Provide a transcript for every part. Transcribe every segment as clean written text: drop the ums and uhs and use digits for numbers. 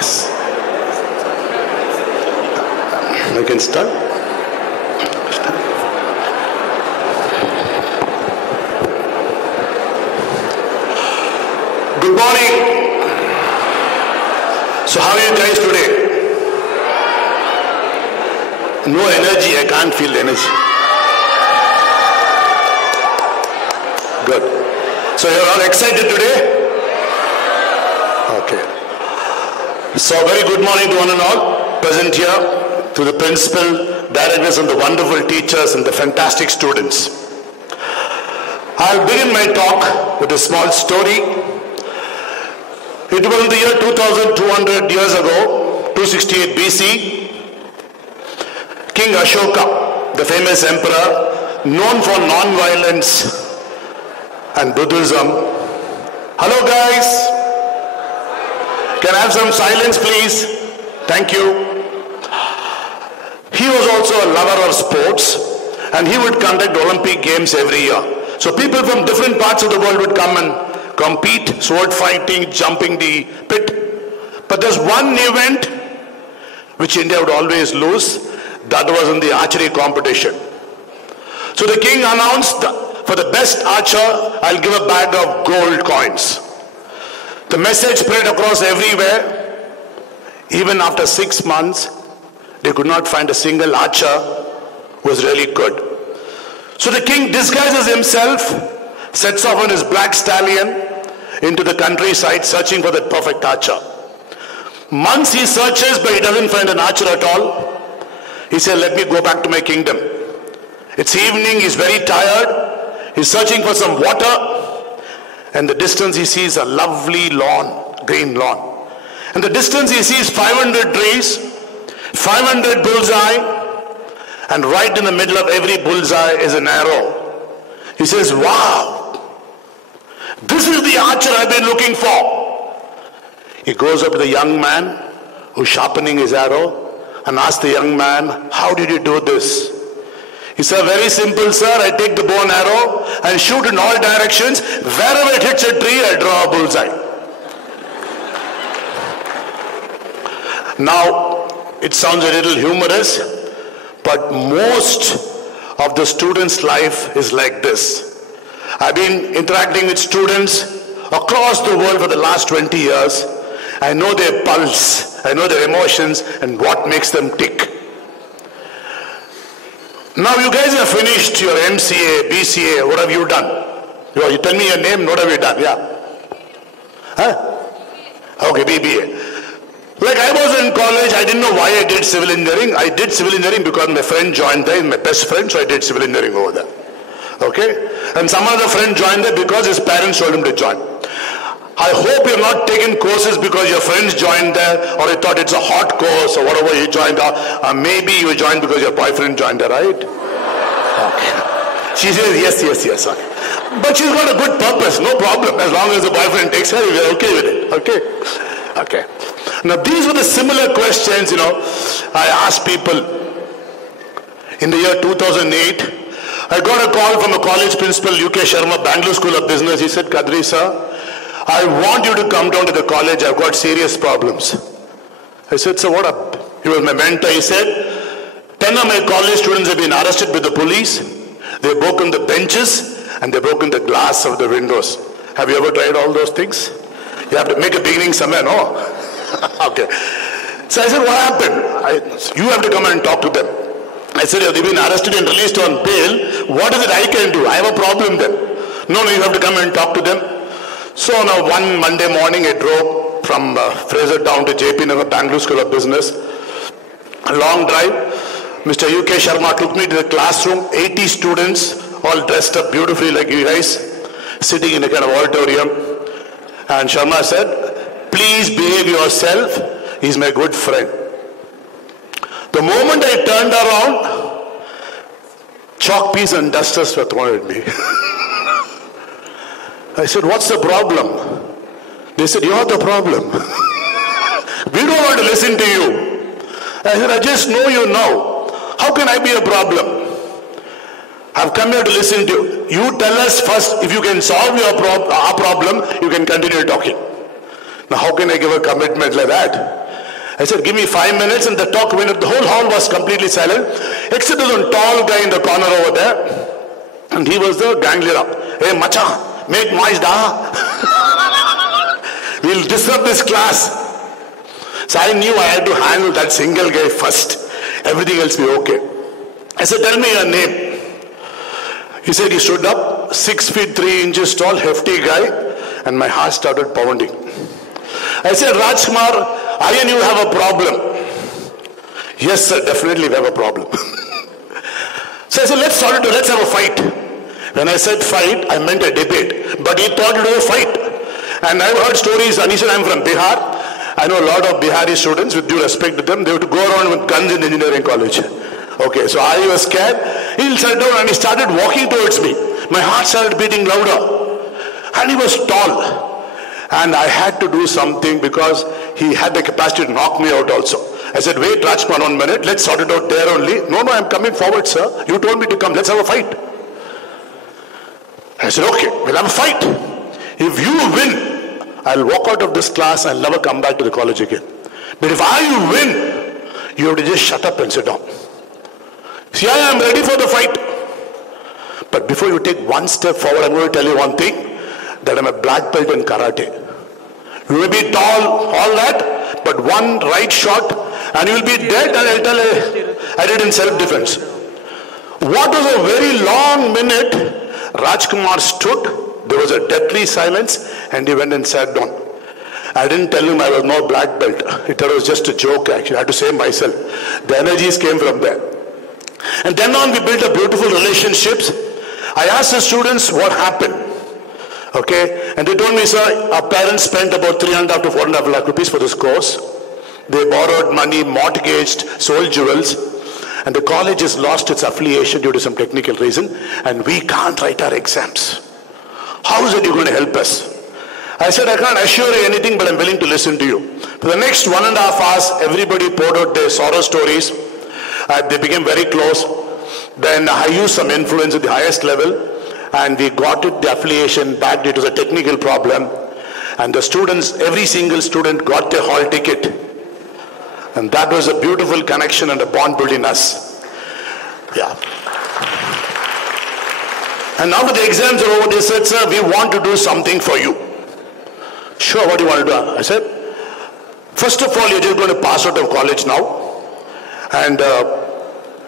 Yes. We can start. Good morning. So how are you guys today? No energy. I can't feel the energy. Good. So you're all excited today? Okay. So very good morning to one and all present here, to the principal, directors and the wonderful teachers and the fantastic students. I'll begin my talk with a small story. It was in the year 2200 years ago, 268 BC, King Ashoka, the famous emperor, known for non-violence and Buddhism. Hello guys. Can I have some silence, please? Thank you. He was also a lover of sports, and he would conduct Olympic Games every year. So people from different parts of the world would come and compete, sword fighting, jumping the pit. But there's one event which India would always lose. That was in the archery competition. So the king announced, for the best archer, I'll give a bag of gold coins. The message spread across everywhere. Even after 6 months, they could not find a single archer who was really good. So the king disguises himself, sets off on his black stallion into the countryside searching for that perfect archer. Months he searches, but he doesn't find an archer at all. He said, let me go back to my kingdom. It's evening, he's very tired. He's searching for some water. And the distance he sees a lovely lawn, green lawn. And the distance he sees 500 trees, 500 bullseye, and right in the middle of every bullseye is an arrow. He says, wow, this is the archer I've been looking for. He goes up to the young man who's sharpening his arrow and asks the young man, how did you do this? He said, very simple, sir. I take the bow and arrow and shoot in all directions. Wherever it hits a tree, I draw a bullseye. Now, it sounds a little humorous, but most of the students' life is like this. I've been interacting with students across the world for the last 20 years. I know their pulse, I know their emotions, and what makes them tick. Now you guys have finished your MCA, BCA, what have you done? You tell me your name, what have you done? Yeah. Huh? Okay, BBA. Like I was in college, I didn't know why I did civil engineering. I did civil engineering because my friend joined there, my best friend, so I did civil engineering over there. Okay? And some other friend joined there because his parents told him to join. I hope you're not taking courses because your friends joined there or you thought it's a hot course or whatever you joined. Maybe you joined because your boyfriend joined there, right? Okay. She says, yes. Okay. But she's got a good purpose, no problem. As long as the boyfriend takes her, we're okay with it. Okay. Now these were the similar questions, I asked people. In the year 2008, I got a call from a college principal, UK Sharma, Bangalore School of Business. He said, Kadri sir, I want you to come down to the college. I've got serious problems. I said, so what up? He was my mentor. He said, 10 of my college students have been arrested with the police. They've broken the benches and they've broken the glass of the windows. Have you ever tried all those things? You have to make a beginning somewhere, no? Okay. So I said, what happened? You have to come and talk to them. I said, they've been arrested and released on bail. What is it I can do? I have a problem then. No, you have to come and talk to them. So now one Monday morning I drove from Fraser Town to JP Nagar, Bangalore School of Business. A long drive. Mr. UK Sharma took me to the classroom. 80 students, all dressed up beautifully like you guys, sitting in a kind of auditorium. And Sharma said, please behave yourself. He's my good friend. The moment I turned around, chalk piece and dusters were thrown at me. I said, what's the problem? They said, you're the problem. We don't want to listen to you. I said, I just know you now. How can I be a problem? I've come here to listen to you. You tell us first, if you can solve our problem, you can continue talking. Now how can I give a commitment like that? I said, give me 5 minutes, and the talk went. The whole hall was completely silent, except there was a tall guy in the corner over there, and he was the gang leader. Hey, macha, make noise, da. We'll disrupt this class. So I knew I had to handle that single guy first. Everything else be okay. I said, tell me your name. He said, he stood up, 6 feet 3 inches tall, hefty guy, and my heart started pounding. I said, Rajkumar, I and you have a problem. Yes, sir, definitely we have a problem. So I said, let's sort it out, let's have a fight. When I said fight, I meant a debate. But he thought it was a fight. And I've heard stories, and he said, I'm from Bihar. I know a lot of Bihari students, with due respect to them, they would go around with guns in engineering college. Okay, so I was scared. He sat down and he started walking towards me. My heart started beating louder. And he was tall. And I had to do something because he had the capacity to knock me out also. I said, wait, Rajkumar, 1 minute. Let's sort it out there only. No, I'm coming forward, sir. You told me to come. Let's have a fight. I said, okay, we'll have a fight. If you win, I'll walk out of this class and never come back to the college again. But if I win, you have to just shut up and sit down. See, I am ready for the fight. But before you take one step forward, I'm going to tell you one thing, that I'm a black belt in karate. You may be tall, all that, but one right shot and you will be dead, and I'll tell you, I did in self-defense. What was a very long minute, Rajkumar stood, there was a deathly silence, and he went and sat down. I didn't tell him I was no black belt. It was just a joke actually. I had to save myself. The energies came from there. And then on we built a beautiful relationships. I asked the students what happened. Okay, and they told me, sir, our parents spent about 3.5 to 4.5 lakh rupees for this course. They borrowed money, mortgaged, sold jewels, and the college has lost its affiliation due to some technical reason, and we can't write our exams. How is it you're going to help us? I said, I can't assure you anything, but I'm willing to listen to you. For the next 1.5 hours, everybody poured out their sorrow stories. They became very close. Then I used some influence at the highest level, and we got it, the affiliation back. It was a technical problem. And the students, every single student got their hall ticket. And that was a beautiful connection and a bond between us. Yeah. And now that the exams are over, they said, sir, we want to do something for you. Sure, what do you want to do? I said, first of all, you're just going to pass out of college now. And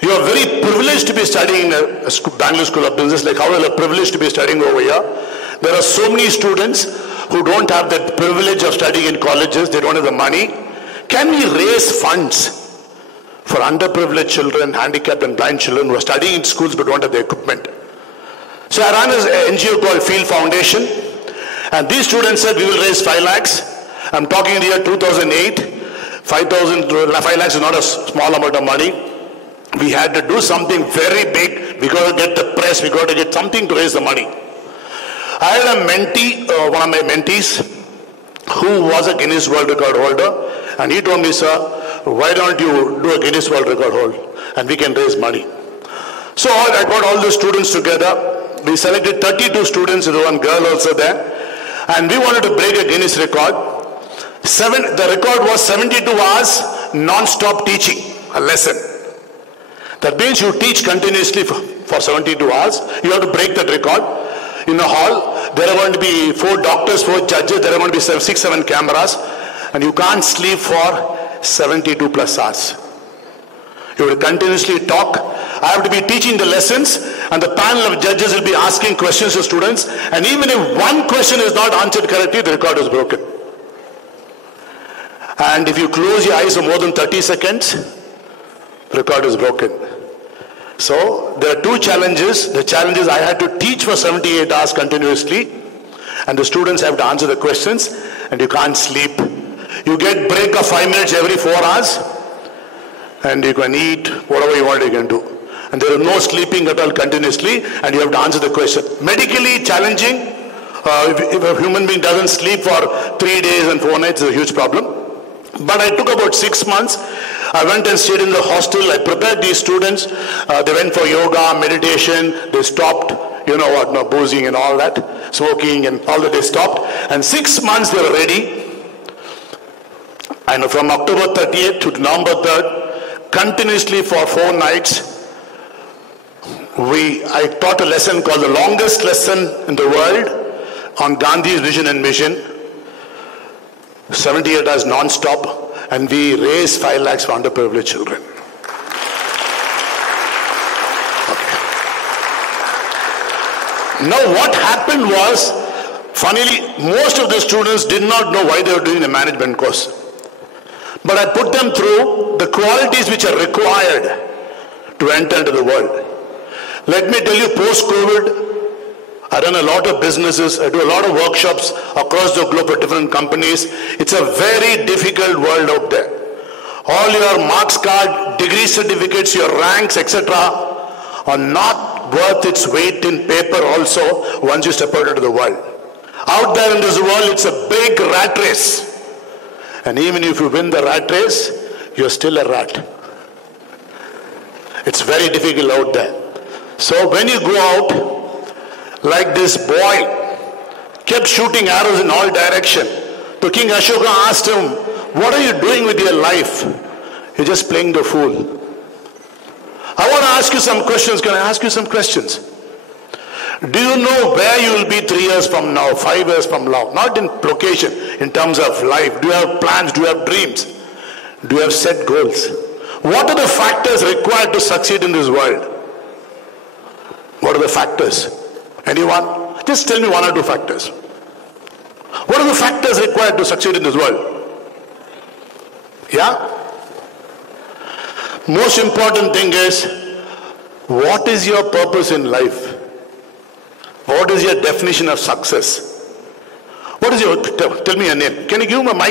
you are very privileged to be studying in a Bangalore School of Business. Like how are you privileged to be studying over here? There are so many students who don't have the privilege of studying in colleges. They don't have the money. Can we raise funds for underprivileged children, handicapped and blind children who are studying in schools but don't have the equipment? So I ran an NGO called Field Foundation, and these students said we will raise 5 lakhs. I'm talking in the year 2008. 5 lakhs is not a small amount of money. We had to do something very big. We got to get the press. We got to get something to raise the money. I had a mentee, one of my mentees, who was a Guinness World Record holder, and he told me, sir, why don't you do a Guinness World Record hold, and we can raise money. So I got all the students together. We selected 32 students, and one girl also there, and we wanted to break a Guinness record. The record was 72 hours non-stop teaching, a lesson. That means you teach continuously for 72 hours. You have to break that record. In a hall, there are going to be 4 doctors, 4 judges, there are going to be 6, 7 cameras, and you can't sleep for 72 plus hours. You will continuously talk. I have to be teaching the lessons, and the panel of judges will be asking questions to students, and even if one question is not answered correctly, the record is broken. And if you close your eyes for more than 30 seconds, the record is broken. So there are 2 challenges. The challenge is I had to teach for 78 hours continuously, and the students have to answer the questions, and you can't sleep. You get break of 5 minutes every 4 hours, and you can eat whatever you want, you can do. And there is no sleeping at all continuously, and you have to answer the question. Medically challenging. If a human being doesn't sleep for 3 days and 4 nights, it's a huge problem. But I took about 6 months. I went and stayed in the hostel. I prepared these students. They went for yoga, meditation. They stopped, boozing and all that, smoking and all that. They stopped. And 6 months they were ready. And from October 30th to November 3rd, continuously for 4 nights, I taught a lesson called the longest lesson in the world on Gandhi's vision and mission. 78 hours non-stop, and we raised 5 lakhs for underprivileged children. Okay. Now what happened was, funnily, most of the students did not know why they were doing the management course. But I put them through the qualities which are required to enter into the world. Let me tell you, post-COVID, I run a lot of businesses, I do a lot of workshops across the globe for different companies. It's a very difficult world out there. All your marks card, degree certificates, your ranks, etc. are not worth its weight in paper also once you step out into the world. Out there in this world, it's a big rat race. And even if you win the rat race, you're still a rat. It's very difficult out there. So when you go out, like this boy kept shooting arrows in all directions. So King Ashoka asked him, what are you doing with your life? You're just playing the fool. I want to ask you some questions. Can I ask you some questions? Do you know where you will be 3 years from now, 5 years from now? Not in location, in terms of life. Do you have plans? Do you have dreams? Do you have set goals? What are the factors required to succeed in this world? What are the factors? Anyone? Just tell me 1 or 2 factors. What are the factors required to succeed in this world? Yeah? Most important thing is, what is your purpose in life? What is your definition of success? What is your, tell me your name. Can you give me a mic?